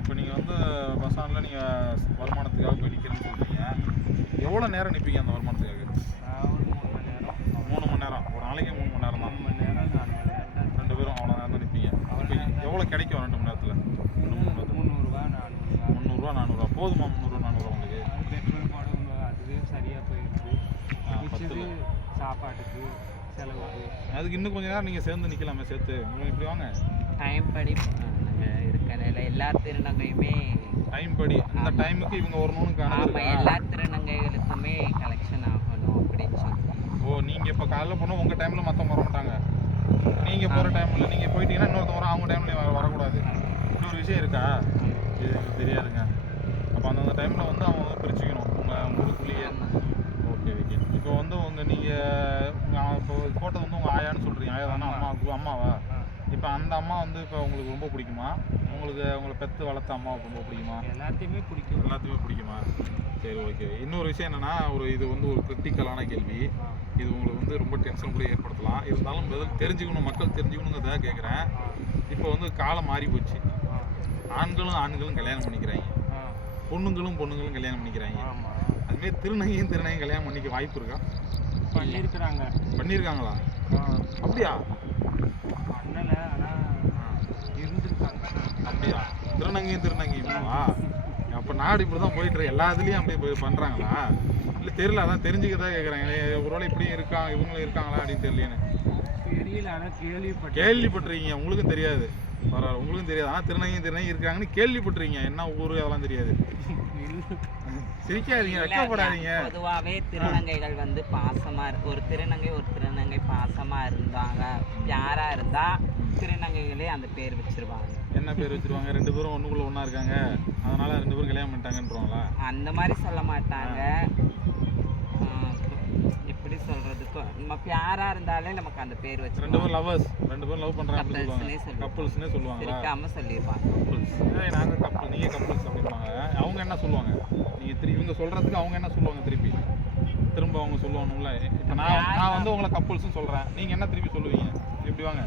இப்போ நீங்கள் வந்து பஸ் ஸ்டாண்டில் நீங்கள் வருமானத்துக்காக போய் நிற்கிறேன்னு சொல்கிறீங்க. எவ்வளோ நேரம் நிற்பீங்க அந்த வருமானத்துக்காக? ஒரு 3 மணி நேரம். 3 மணி நேரம். ஒரு நாளைக்கு 3 மணி நேரம் தான். 3 மணி நேரம் 4 மணி நேரம். 2 பேரும் அவ்வளோ நேரம் தான் நிற்பீங்க. இப்போ எவ்வளோ கிடைக்கும் 2 மணி நேரத்தில்? 300ரூவா 400ரூவா. 300 போதுமா? 300 400 உங்களுக்கு? பெட்ரோல் போட அதுவே சரியாக போயிடுது. மிச்சது சாப்பாட்டுக்கு செலவுக்கு. அதுக்கு இன்னும் கொஞ்சம் நேரம் நீங்கள் சேர்ந்து நிற்கலாமே சேர்த்து. உங்களுக்கு இப்படி வாங்க. டைம் படி நாங்கள் இருக்கிற எல்லா திருநங்கையுமே டைம் படி அந்த டைமுக்கு இவங்க வரணும்னு ஆமாம், எல்லா திருநங்கைகளுக்குமே கலெக்ஷன் ஆகணும் அப்படின்னு சொல்லி. ஓ, நீங்கள் இப்போ காலைல போனால் உங்கள் டைமில் மற்றவங்க வர மாட்டாங்க. நீங்கள் போகிற டைமில் நீங்கள் போயிட்டீங்கன்னா இன்னொருத்தவங்க வர அவங்க டைமில் வரக்கூடாது. இன்னொரு விஷயம் இருக்கா? இது எனக்கு தெரியாதுங்க. அப்போ அந்தந்த டைமில் வந்து அவங்க வந்து பிரிச்சுக்கணும் உங்களுக்குள்ளேயே. Okay okay. இப்போ வந்து நீங்கள் இப்போ போட்டது வந்து உங்கள் ஆயான்னு சொல்கிறீங்க. ஆயா தானே? அம்மாவா? இப்போ அந்த அம்மா வந்து இப்போ உங்களுக்கு ரொம்ப பிடிக்குமா? உங்களை பெற்று வளர்த்த அம்மாவுக்கு ரொம்ப பிடிக்குமா? எல்லாத்தையுமே பிடிக்கும். எல்லாத்தையுமே பிடிக்குமா? சரி, ஓகே. இன்னொரு விஷயம் என்னென்னா, இது வந்து ஒரு கிரிட்டிக்கலான கேள்வி. இது உங்களுக்கு வந்து ரொம்ப டென்ஷன் கூட ஏற்படுத்தலாம். இருந்தாலும் பதில் தெரிஞ்சுக்கணும், மக்கள் தெரிஞ்சுக்கணுங்கிறதாக கேட்குறேன். இப்போ வந்து காலம் மாறி போச்சு. ஆண்களும் கல்யாணம் பண்ணிக்கிறாங்க, பொண்ணுங்களும் கல்யாணம் பண்ணிக்கிறாங்க. அதுமாரி திருநங்கையும் கல்யாணம் பண்ணிக்க வாய்ப்பு இருக்கா? பண்ணியிருக்காங்களா? அப்படியா? பண்ணலை, ஆனால் இருந்திருக்காங்க. அப்படியா? திருநங்கையும்வா? அப்போ நாடு இப்படி தான் போயிட்டு எல்லா இதுலேயும் அப்படி பண்ணுறாங்களா? இல்லை தெரியல, அதான் தெரிஞ்சுக்கதான் கேட்குறாங்க. ஒருவேளை இப்படியும் இவங்களும் இருக்காங்களா அப்படின்னு தெரியலன்னு. தெரியல, ஆனால் கேள்விப்பட்டிருக்கீங்க. உங்களுக்கும் தெரியாது, பரவாயில்ல, உங்களுக்கும் தெரியாது. ஆனால் திருநங்கை இருக்காங்கன்னு கேள்விப்பட்டிருக்கீங்க. என்ன ஊர் அதெல்லாம் தெரியாது. சிரிக்காதீங்க, வெட்கப்படாதீங்க. பொதுவாகவே திருநங்கைகள் வந்து ஒரு திருநங்கை பாசமா இருந்தாங்க, யாரா இருந்தா திருநங்கைகளே அந்த பேர் வச்சிருவாங்க. என்ன பேர் வச்சிருவாங்க? 2 பேரும் ஒண்ணுக்குள்ள ஒண்ணா இருக்காங்க, அதனால 2 பேரும் கல்யாணம் பண்ணிட்டாங்கன்றவாங்களா? அந்த மாதிரி சொல்ல மாட்டாங்க. எப்படி சொல்றதுக்கு, நம்ம யாரா இருந்தாலே நமக்கு அந்த பேர் வச்சு 2 பேரும் லவர்ஸ், 2 பேரும் லவ் பண்றாங்க அப்படி சொல்லுவாங்க. கப்புள்ஸ்னே சொல்லுவாங்க. இருக்காம சொல்லிடுவாங்க. கப்புள்ஸ், நாங்க கப்புள், நீங்க கப்புள்ஸ் அப்படிம்பாங்க. அவங்க என்ன சொல்லுவாங்க? இவங்க சொல்றதுக்கு அவங்க என்ன சொல்லுவாங்க? திரும்ப அவங்க சொல்லுவானுங்களா? இப்போ நான் வந்து உங்களை கப்புள்ஸ்னு சொல்றேன், நீங்க என்ன திருப்பி சொல்லுவீங்க? எப்படி வாங்க?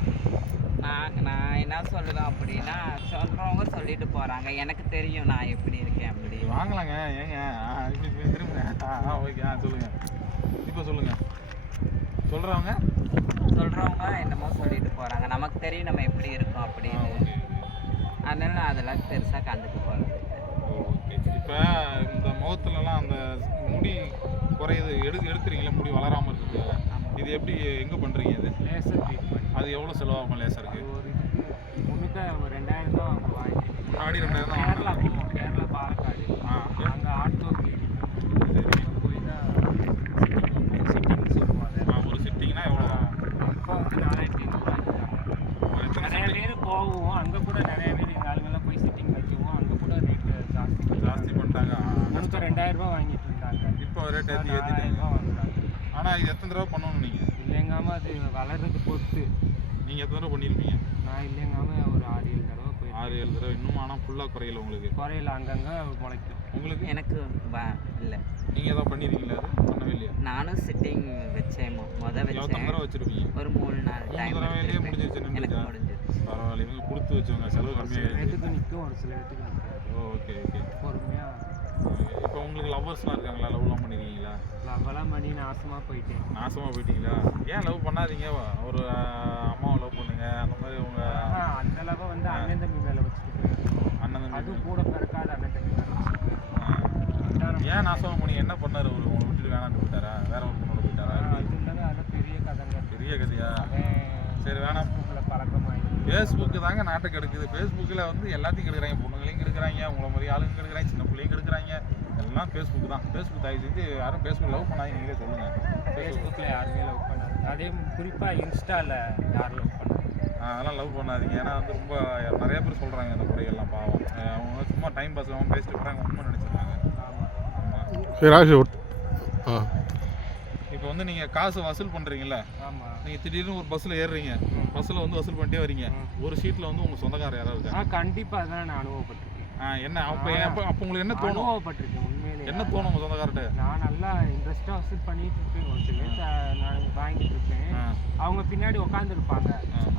நான் என்ன சொல்லுவேன் அப்படின்னா, சொல்றவங்க சொல்லிட்டு போறாங்க, எனக்கு தெரியும் நான் எப்படி இருக்கேன் அப்படி. வாங்கலாங்க, ஏங்க திரும்ப. ஓகே, சொல்லுங்க. இப்போ சொல்லுங்க. சொல்றவங்க என்னமோ சொல்லிட்டு போறாங்க, நமக்கு தெரியும் நம்ம எப்படி இருக்கோம் அப்படின்னு. அதனால நான் அதெல்லாம் பெருசா கண்டுக்க போறது. ஓகே. இப்போ இந்த முகத்துலலாம் அந்த முடி குறையுது, எடுக்கிறீங்களா? முடி வளராமல் இருக்குது, இது எப்படி, எங்கே பண்ணுறீங்க? இது லேசர் ட்ரீட்மெண்ட். அது எவ்வளோ செலவாகும் லேசருக்கு? ஒன்றுக்கு 2000 தான் வாங்கி. முன்னாடி 2000 தான். கேரளா பாலக்காடு. அங்கே ஆட்டோ போய் தான் சிட்டிங் சொல்லுவாங்க. ஒரு சிட்டிங்னா எவ்வளோ? இப்போ வந்து 4500 நிறைய பேர் போவோம், அங்கே கூட நிறைய பேர் எங்கள் ஆளுங்கெல்லாம் போய் சிட்டிங் வைக்கவும் அங்கே கூட ரேட்டு ஜாஸ்தி பண்ணிட்டாங்க. அதுக்கு 2000 ரூபா வாங்கிட்டு இருந்தாங்க. இப்போ ரேட் ஏற்றிட்டாங்க. வாங்குறாங்க. ஆனால் இது எத்தனை தடவை பண்ணணும் நீங்கள்? இல்லைங்காமல் அது வளர்றது பொறுத்து. நீங்கள் எத்தனை தடவை பண்ணியிருப்பீங்க? நான் இல்லைங்காமல் ஒரு 6-7 தடவை போய். 6-7 தடவை இன்னும்? ஆனால் ஃபுல்லாக குறையல உங்களுக்கு? குறையில, அங்கங்கே முளைக்கும். உங்களுக்கு? எனக்கு இல்லை. நீங்கள் எதாவது பண்ணியிருக்கீங்களா? அது பண்ணவே இல்லையா? நானும் சிட்டிங் வச்சேன், எத்தனை தடவை வச்சிருப்பீங்க? ஒரு 3-4 டைம். தடவையிலேயே முடிஞ்சிருச்சு? எனக்கு முடிஞ்சிருச்சு. பரவாயில்ல, இவங்க கொடுத்து வச்சவங்க, செலவு கம்மியாக இடத்துக்கு நிற்கும், ஒரு சில இடத்துக்கு நிற்கும். Okay okay. பொறுமையாக. இப்போ உங்களுக்கு லவ்வர்ஸ்லாம் இருக்காங்களா? லவ்லாம் பண்ணிருக்கீங்களா? லவ்லாம் பண்ணி நாசமாக போயிட்டீங்களா? ஏன் லவ் பண்ணாதீங்க, ஒரு அம்மாவை லவ் பண்ணுங்க. அந்த மாதிரி அந்த லவ் வந்து அண்ணன் தம்பி மேலே வச்சுட்டு, அண்ணன் தம்பி அதுவும் கூட பிறக்காத அண்ணன் தம்பி மேலே வச்சுட்டு. ஏன் நாசமாக போனீங்க? என்ன பண்ணாரு? உங்களை விட்டுட்டு வேணான்னு போயிட்டாரா? வேற ஒரு பொண்ணோட போயிட்டாரா? அது இல்லைங்க, அது பெரிய கதைங்க. பெரிய கதையா? சரி, வேணாம். பழக்கமாகி ஃபேஸ்புக்கு தாங்க நாட்டுக்கு கெடுக்குது. ஃபேஸ்புக்கில் வந்து எல்லாத்தையும் கெடுக்குறாங்க, பொண்ணுங்களையும் கெடுக்குறாங்க, உங்களை மாதிரி ஆளுங்க கெடுக்குறாங்க, சின்ன பிள்ளையும் கெடுக்குறாங்க. எல்லாம் ஃபேஸ்புக் தான். ஃபேஸ்புக் தயவு செஞ்சு யாரும் ஃபேஸ்புக் லவ் பண்ணாங்க, நீங்களே சொல்லுங்கள். ஃபேஸ்புக்கில் யாருமே லவ் பண்ணாது. அதே குறிப்பாக இன்ஸ்டாவில் யாரும் லவ் பண்ணாது. அதெல்லாம் லவ் பண்ணாதீங்க. ஏன்னா வந்து ரொம்ப நிறைய பேர் சொல்கிறாங்க இந்த குறைகள்லாம். பாவம், அவங்க சும்மா டைம் பாஸ் ஆகாமல் பேசிட்டு போகிறாங்க, உண்மை நினச்சிடுறாங்க. ஆமாம். இப்போ வந்து நீங்கள் காசு வசூல் பண்ணுறீங்கள? ஆமாம். நீங்கள் திடீர்னு ஒரு பஸ்ஸில் ஏறுறீங்க, பஸ்ஸில் வந்து வசூல் பண்ணிட்டே வரீங்க, ஒரு சீட்டில் வந்து உங்கள் சொந்தக்காரர் யாராவது இருக்காங்க? கண்டிப்பாக அதான் நான் அனுபவப்பட்டிருக்கேன். என்ன அப்போ உங்களுக்கு என்ன தோணும்? அனுபவப்பட்டிருக்கேன் உண்மையிலே. என்ன தோணும் உங்கள் சொந்தக்கார்ட்ட? நான் நல்லா இன்ட்ரெஸ்ட்டாக வசூல் பண்ணிட்டு இருப்பேன். ஒரு சில நான் வாங்கிட்டு இருப்பேன், அவங்க பின்னாடி உட்காந்துருப்பாங்க,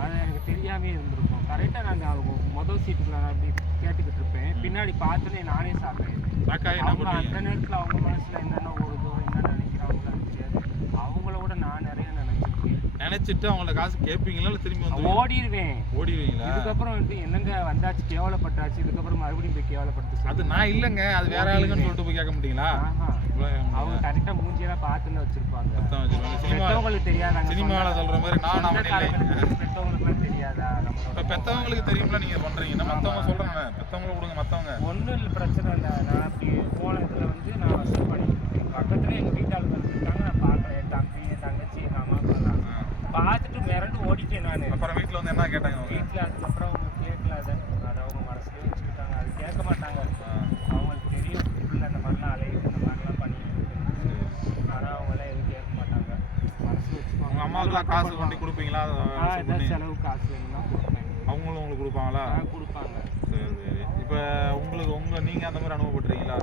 அது எனக்கு தெரியாமே இருந்திருக்கும். கரெக்டாக நாங்கள் அவங்க முதல் சீட்டுக்குள்ள அப்படி கேட்டுக்கிட்டு இருப்பேன். பின்னாடி பார்த்தோன்னே நானே சாப்பிட்டேன். சாக்காய் என்ன அவங்க பண்ணுவீங்க? அந்த நேரத்தில் அவங்க மனசில் என்னென்ன ஓடுதோ என்ன நினைக்கிறாங்களோ தெரியாது. அவங்கள விட நான் நிறைய நினச்சிருக்கேன். நினைச்சிட்டு அவங்கள காசு கேட்பீங்களா இல்லை திரும்பி வந்து ஓடிடுவேன். ஓடிடுவீங்களா? இதுக்கப்புறம் வந்து என்னங்க வந்தாச்சு கேவலப்பட்டாச்சு, இதுக்கப்புறம் மறுபடியும் போய் கேவலப்படுத்து. அது நான் இல்லைங்க, அது வேற ஆளுங்கன்னு சொல்லிட்டு போய் கேட்க மாட்டீங்களா? அவங்க கரெக்டாக மூஞ்சியெல்லாம் பார்த்துன்னு வச்சிருப்பாங்க. சினிமா பெற்றவங்களுக்கு தெரியாதாங்க. சினிமாவில் சொல்ற மாதிரி நான் அவன் இல்லை. பெற்றவங்களுக்குலாம் தெரியாதா? இப்போ பெற்றவங்களுக்கு தெரியும்ல நீங்கள் பண்ணுறீங்கன்னா மற்றவங்க சொல்கிறாங்க, பெற்றவங்களை கொடுங்க. மற்றவங்க ஒன்றும் இல்லை, பிரச்சனை இல்லை. நான் அப்படி போன இதில் வந்து நான் வசதி பண்ணிக்கிட்டேன். பக்கத்துல எங்கள் வீட்டாளுங்க இருக்காங்க, நான் பார்க்குறேன். என் தம்பி, என் தங்கச்சி, எங்கள் அம்மா அப்பா பார்த்துட்டு மிரண்டு ஓடிட்டேன் நான். அப்புறம் வீட்டில் வந்து என்ன கேட்டாங்க அவங்க? வீட்டில் அதுக்கப்புறம் அவங்க கேட்கல. அதை அவங்க மனசுலேயே வச்சுக்கிட்டாங்க. அது கேட்க மாட்டாங்க. அவங்களுக்கு தெரியும் பிள்ளை இந்த மாதிரிலாம் அலையுது, இந்த மாதிரிலாம் பண்ணிட்டு. ஆனால் அவங்களாம் எதுவும் கேட்க மாட்டாங்க. மனசு வச்சுக்குவாங்க. உங்கள் அம்மாவுக்குலாம் காசு கொண்டு கொடுப்பீங்களா? ஏதாவது செலவு காசு வேணும்னா கொடுப்பேன். அவங்களும் உங்களுக்கு கொடுப்பாங்களா? கொடுப்பாங்க. சரி சரி. இப்போ உங்களுக்கு நீங்கள் அந்த மாதிரி அனுபவப்படுறீங்களா?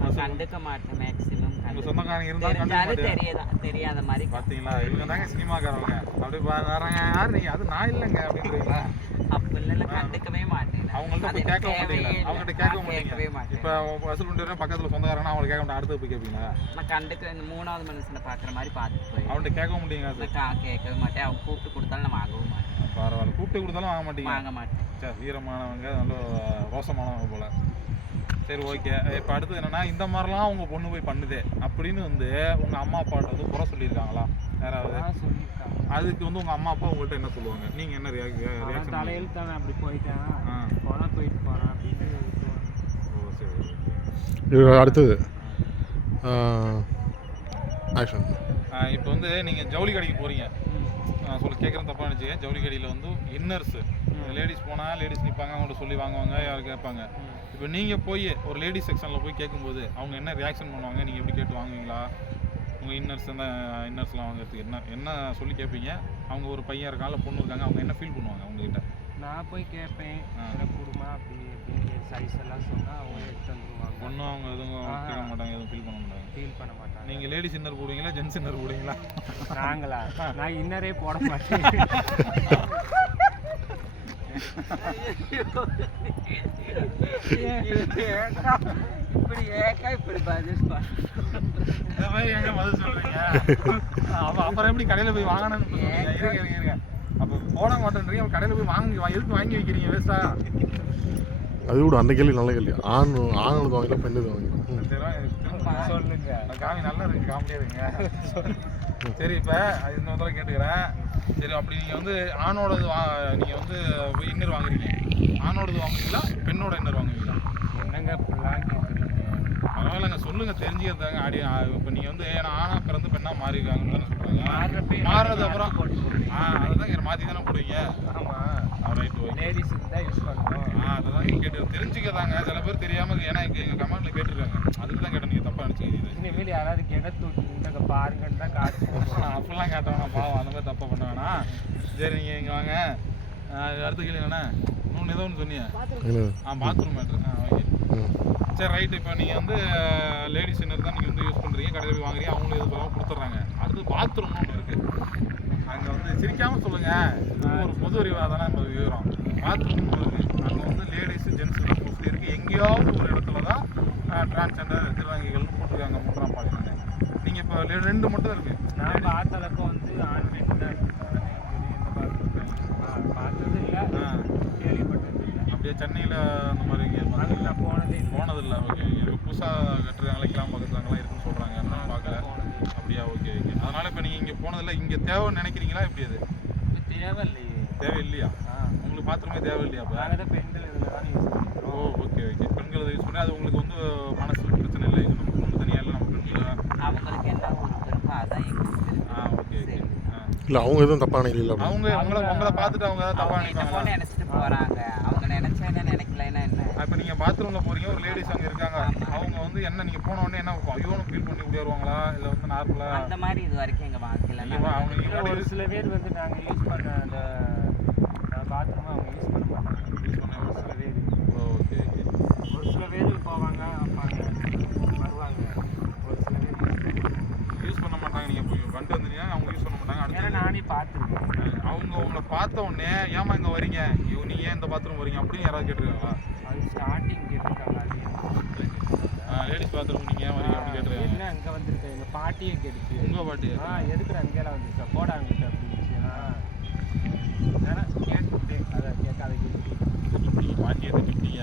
நான் கண்டுக்க மாட்டேன் மேக்ஸிமம். உங்கள் சொந்தக்காரங்க இருந்தால் தெரிஞ்சாலும் தெரியாத மாதிரி. பார்த்தீங்களா, இவங்க தாங்க சினிமாக்காரவங்க. அப்படி வராங்க, யார் நீங்கள்? அது நான் இல்லைங்க அப்படின்றீங்களா? அப்போ இல்லை, கண்டுக்கவே மாட்டேன். அவங்கள்ட்ட போய் கேட்க மாட்டீங்களா? அவங்ககிட்ட கேட்கவே மாட்டீங்க. இப்போ வசூல் பண்ணிட்டு பக்கத்தில் சொந்தக்காரனா அவங்களை கேட்க மாட்டேன், அடுத்து போய் கேட்பீங்களா? நான் கண்டுக்க இந்த மூணாவது மனுஷனை பார்க்குற மாதிரி பார்த்துட்டு போய் அவன்கிட்ட கேட்க மாட்டீங்க? கேட்கவே மாட்டேன். அவங்க கூப்பிட்டு கொடுத்தாலும் நான் வாங்கவும் மாட்டேன். பரவாயில்ல, கூப்பிட்டு கொடுத்தாலும் வாங்க மாட்டீங்க? வாங்க மாட்டேன். சரி, வீரமானவங்க, நல்ல ரோசமானவங்க போல. சரி, ஓகே. இப்போ அடுத்தது என்னன்னா, இந்த மாதிரிலாம் உங்கள் பொண்ணு போய் பண்ணுதே அப்படின்னு வந்து உங்கள் அம்மா அப்பாட்ட வந்து குறை சொல்லியிருக்காங்களா யாராவது? சொல்லியிருக்காங்க. அதுக்கு வந்து உங்கள் அம்மா அப்பா உங்கள்கிட்ட என்ன சொல்லுவாங்க? நீங்கள் என்ன ரியாக்ஷன்? தலையில் தானே அப்படி போயிட்டேன், போனால் போயிட்டு போகிறேன் அப்படின்னு. ஓ சரி. இது அடுத்தது ஆக்ஷன். இப்போ வந்து நீங்கள் ஜவுளி கடைக்கு போகிறீங்க. நான் கேட்குறேன், தப்பாக நினச்சிங்க. ஜவுளி கடையில் வந்து இன்னர்ஸு லேடிஸ் போனால் லேடிஸ் நிற்பாங்க, அவங்கள்ட்ட சொல்லி வாங்குவாங்க, யாரும் கேட்பாங்க. இப்போ நீங்கள் போய் ஒரு லேடிஸ் செக்ஷனில் போய் கேட்கும்போது அவங்க என்ன ரியாக்ஷன் பண்ணுவாங்க? நீங்கள் எப்படி கேட்டு வாங்குவீங்களா? உங்கள் இன்னர்ஸ்லாம் வாங்குறதுக்கு என்ன சொல்லி கேட்பீங்க? அவங்க ஒரு பையன் இருக்காங்க, பொண்ணு இருக்காங்க, அவங்க என்ன ஃபீல் பண்ணுவாங்க அவங்ககிட்ட? நான் போய் கேட்பேன், குடும்பம் அப்படி இப்படி சைஸ் எல்லாம் சொன்னால் அவங்க எடுத்து வந்துடுவாங்க. ஒன்றும் அவங்க எதுவும் கேட்க மாட்டாங்க, எதுவும் ஃபீல் பண்ண மாட்டாங்க. ஃபீல் பண்ண மாட்டாங்க. நீங்கள் லேடிஸ் இன்னர் போடுவீங்களா, ஜென்ஸ் இன்னர் போடுவீங்களா? நாங்களா? நான் இன்னரே போட மாட்டேன். இப்படி பதில் சொல்றீங்க. அப்புறம் எப்படி கடையில் போய் வாங்கணும்னு இருங்க. அப்போ போட மாட்டேன்றீங்க, கடையில் போய் எதுக்கு வாங்கி வைக்கிறீங்க வேஸ்டா? அது கூட அந்த கேள்வி நல்ல கேள்வி. ஆண்களுக்கு வாங்கலாம், பெண்ணுக்கு வாங்கலாம். சொல்லுங்க. காமி நல்லா இருக்கு, காமெடியா இருக்குங்க. சரி, இப்போ இன்னொரு தடவை கேட்டுக்கிறேன். சரி, அப்படி நீங்கள் வந்து ஆணோடது நீங்கள் வந்து இன்னர் வாங்குறீங்க, ஆணோடது வாங்குவீங்களா பெண்ணோட இன்னர் வாங்குவீங்களா? என்னங்க இப்படிலாம் கேட்குறீங்க? பரவாயில்லங்க, சொல்லுங்க, தெரிஞ்சுக்கிறதாங்க. இப்போ நீங்கள் வந்து ஏன்னா ஆணா பிறந்து பெண்ணாக மாறிருக்காங்கன்னு தானே சொல்கிறாங்க. மாறுறது அப்புறம் அதுதான் மாற்றி தானே போடுவீங்க. ஆமாம், ரைட், ஓகே. லேடிஸுக்கு தான் யூஸ் பண்ணுறோம். அதுதான் கேட்டு தெரிஞ்சுக்கிறதாங்க. சில பேர் தெரியாமல் ஏன்னா எங்கள் கமெண்ட்டில் கேட்டுருக்காங்க, அதுக்கு தான் கேட்டேன். நீங்கள் தப்பாக நினச்சிக்கிறீங்க. இனிமேல் யாராவது கேட்டால் தூக்கி பாருங்கன்னு தான் காட்டு. அப்படிலாம் கேட்டோம்னா பாவம், அந்த மாதிரி தப்பாக பண்ண வேணாம். சரி, நீங்கள் இங்கே வாங்க. அடுத்த கேள்வி என்னண்ணே? இன்னொன்று ஏதோ ஒன்று சொன்னீங்க. Bathroom matter. ஓகே, சரி, ரைட்டு. இப்போ நீங்கள் வந்து லேடிஸ் இன்னர் தான் நீங்கள் வந்து யூஸ் பண்ணுறீங்க, கடையில் போய் வாங்குறீங்க, அவங்களும் எது சொல்லாமல் கொடுத்துட்றாங்க. அடுத்து பாத்ரூம்னு ஒன்று இருக்குது. அங்கே வந்து சிரிக்காமல் சொல்லுங்கள், ஒரு பொது அறிவாக தானே நம்ம விவரம். பாத்ரூம்னு இருக்குது, அங்கே வந்து லேடிஸு ஜென்ஸு தான் மோஸ்ட்லி இருக்குது. எங்கேயாவது ஒரு இடத்துல தான் டிரான்ஸ்ஜெண்டர் திருநங்கைகள்னு போட்டிருக்காங்க, 3ஆம் பாலினங்க. நீங்கள் இப்போ 2 மட்டும் இருக்குது. நான் பார்த்த அளவுக்கு வந்து ஆண் பெண் தான் பார்த்தது இல்லை, கேள்விப்பட்டது இல்லை. அப்படியே சென்னையில் அந்த மாதிரி அதுக்கு நான் போனதில்லை. ஓகே, இப்போ புதுசாக கட்டுறாங்களா, கிளாம் பக்கத்துலாங்கலாம் இருக்குன்னு சொல்கிறாங்க, நான் பார்க்கல. அப்படியா? Okay okay. அதனால் இப்போ நீங்கள் இங்கே போனதில்லை, இங்கே தேவைன்னு நினைக்கிறீங்களா? எப்படி அது தேவை இல்லையே? தேவை இல்லையா? உங்களுக்கு பாத்ரூமே தேவை இல்லையா? அப்போ நாங்கள் பெண்கள் இதில் தான் யூஸ் பண்ணுறோம். ஓ, ஓகே ஓகே. பெண்கள் இதை யூஸ் பண்ணி அது உங்களுக்கு வந்து மனசு பிரச்சனை இல்லை, நம்ம பொண்ணு தனியாக இல்லை, நம்ம பெண்கள். அவங்களுக்கு என்ன இருக்கோ அதான் எங்களுக்கு. Okay okay. இல்லை, அவங்க எதுவும் தப்பாக நினைக்கல. உங்களை பார்த்துட்டு அவங்க தப்பாக நினைப்பாங்க, நினைச்சிட்டு போறாங்க. அவங்க நினைச்சா என்ன, நினைக்கலைன்னா என்ன? இப்போ நீங்கள் பாத்ரூமில் போகிறீங்க, ஒரு லேடிஸ் அங்கே இருக்காங்க, அவங்க வந்து என்ன நீங்கள் போன உடனே என்ன ஐயோன்னு ஃபீல் பண்ணி விளையாடுவாங்களா, இல்லை வந்து நார்மலாக? அந்த மாதிரி இது வரைக்கும் எங்கள் வாழ்க்கையில் அவங்க ஒரு சில பேர் வந்து நாங்கள் யூஸ் பண்ண அந்த பாத்ரூமை அவங்க யூஸ் பண்ண மாட்டாங்க. யூஸ் பண்ண ஒரு சில பேர். Okay okay. ஒரு சில பேர் போவாங்க, அப்பாங்க வருவாங்க. ஒரு சில பேர் யூஸ் பண்ண மாட்டாங்க. நீங்கள் போய் பண்ணிட்டு வந்துட்டீங்கன்னா அவங்க யூஸ் பண்ண மாட்டாங்க. ஏன்னா நானே பார்த்துருக்கேன். அவங்க உங்களை பார்த்த உடனே ஏமா இங்கே வரீங்க, நீங்கள் ஏன் இந்த பாத்ரூம் வரீங்க அப்படின்னு யாராவது கேட்டுருக்காங்களா? அது ஸ்டார்டிங் கேட்டு பாத்ரூம் நீங்கள் ஏன் வரீங்க அப்படின்னு கேட்டுருக்காங்க. என்ன அங்கே வந்திருக்கேன் எங்கள் பாட்டியே கேட்டுச்சு. உங்கள் பாட்டி எதுக்குற அங்கேலாம் வந்துருக்கா போடா அங்கிட்ட அப்படின்னுச்சு. ஆனால் கேட்டு அதை கேட்காத கேட்டு பாட்டியை திட்டிட்டீங்க.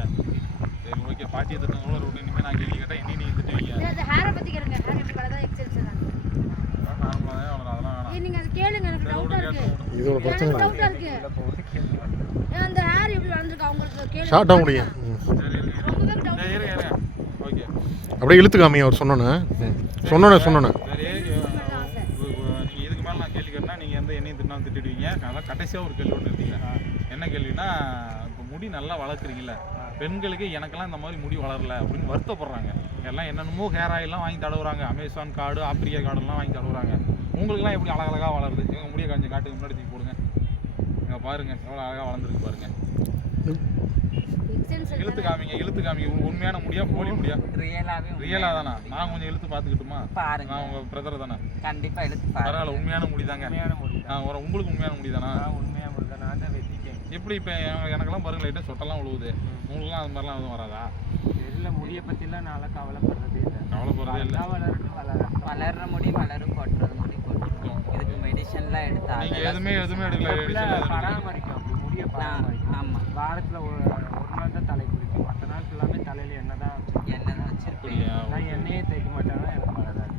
சரி ஓகே, பாட்டியை திட்டினவங்கள ஒரு இனிமேல் நான் கேள்வி கேட்டால் என்ன நீங்கள் திட்டுவீங்க. அந்த ஹேரை பத்தி கேளுங்க. ஹேர் எப்படி வளர்ந்தா எக்ஸசைஸ் தான். நார்மலாக தான் வளரும், அதெல்லாம் வேணாம். நீங்க அது கேளுங்க, எனக்கு டவுட்டா இருக்கு. இது ஒரு பிரச்சனை இல்லை. டவுட்டா இருக்கு. அந்த ஹேர் எப்படி வளர்ந்திருக்கு அவங்களுக்கு கேளுங்க. ஷார்ட்டாக முடியும். சரி ரொம்பவே டவுட். இருங்க ஓகே. அப்படியே இழுத்து காமிங்க அவர் சொன்னோன்னே. சொன்னோன்னே சரி ஆசை. நீங்கள் இதுக்கு மேலே நான் கேள்வி கேட்டேன்னா நீங்கள் வந்து என்னையும் திட்டினாலும் திட்டிடுவீங்க. அதான் கடைசியாக ஒரு கேள்வி ஒன்று நிறுத்திக்கிறேன். என்ன கேள்வினா, இப்போ முடி நல்லா வளர்க்குறீங்கள, பெண்களுக்கு எனக்கெல்லாம் இந்த மாதிரி முடி வளரல அப்படின்னு வருத்தப்படுறாங்க. எல்லாம் என்னென்னமோ ஹேர் ஆயிலெலாம் வாங்கி தடவுறாங்க, அமேசான் கார்டு ஆப்பிரிக்கா கார்டுலாம் வாங்கி தடவுறாங்க. உங்களுக்குலாம் எப்படி அழகழகாக வளருது? எங்கள் முடியை கொஞ்சம் காட்டுக்கு முன்னாடி தூக்கி போடுங்க. இங்கே பாருங்கள் எவ்வளோ அழகாக வளர்ந்துருக்கு பாருங்கள். இழுத்து காமிங்க உண்மையான முடியா போலி முடியா? ரியலாக தானா? நான் கொஞ்சம் இழுத்து பார்த்துக்கிட்டுமா? பாருங்க, நான் உங்கள் பிரதர் தானே? கண்டிப்பா எடுத்து பாருங்க. பரவாயில்ல, உண்மையான முடி தாங்க. உண்மையான முடி தான். உங்களுக்கு உண்மையான முடி தானா? உண்மையாக முடி நான் தான் வெட்டிட்டேன். எப்படி இப்போ எனக்கெல்லாம் பாருங்க லைட்டாக சொட்டெல்லாம் விழுவுது. உங்களுக்குலாம் அது மாதிரிலாம் எதுவும் வராதா? தெரியல, முடியை பற்றிலாம் நான் கவலைப்படுறதே இல்லை. கவலைப்படுறதே இல்லை. வளரட்டும் வளர்ற முடி வளரும், கொட்டுறது முடி கொட்டும். இதுக்கு மெடிசன்லாம் எடுத்தா நீங்கள் எதுவுமே எடுக்கல. பராமரிக்கும். அப்படி முடியை பராமரிக்கும். ஆமா, வாரத்தில் ஒரு நாள் தான் தலை குளிக்கும். மற்ற நாள் ஃபுல்லாமே தலையில் எண்ணெய் தான் என்னதான் வச்சிருப்பீங்க. அப்படியா? நான் எண்ணெயே தேய்க்க மாட்டேன்னா எனக்கு வளராது.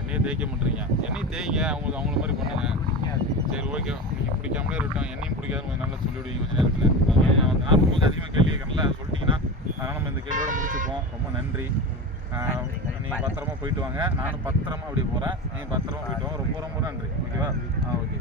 எண்ணெயை தேய்க்க மாட்டீங்க. எண்ணெய் தேய்ங்க, அவங்கள மாதிரி பண்ணுங்க. பிடிக்காது. சரி ஓகே, நீங்கள் பிடிக்காமலே இருக்கட்டும். எண்ணெயும் பிடிக்காதுன்னு கொஞ்சம் நல்லா சொல்லிவிடுவீங்க கொஞ்சம் நேரத்தில். நான் ரொம்ப அதிகமாக கேள்வி கேட்கல, அதை சொல்லிட்டீங்கன்னா அதனால் நம்ம இந்த கேள்வியோட முடிச்சுப்போம். ரொம்ப நன்றி. நீங்கள் பத்திரமா போயிட்டு வாங்க. நானும் பத்திரமா அப்படியே போகிறேன். நீங்கள் பத்திரமா போயிட்டு வாங்க. ரொம்ப ரொம்ப நன்றி. ஓகேவா? ஓகே.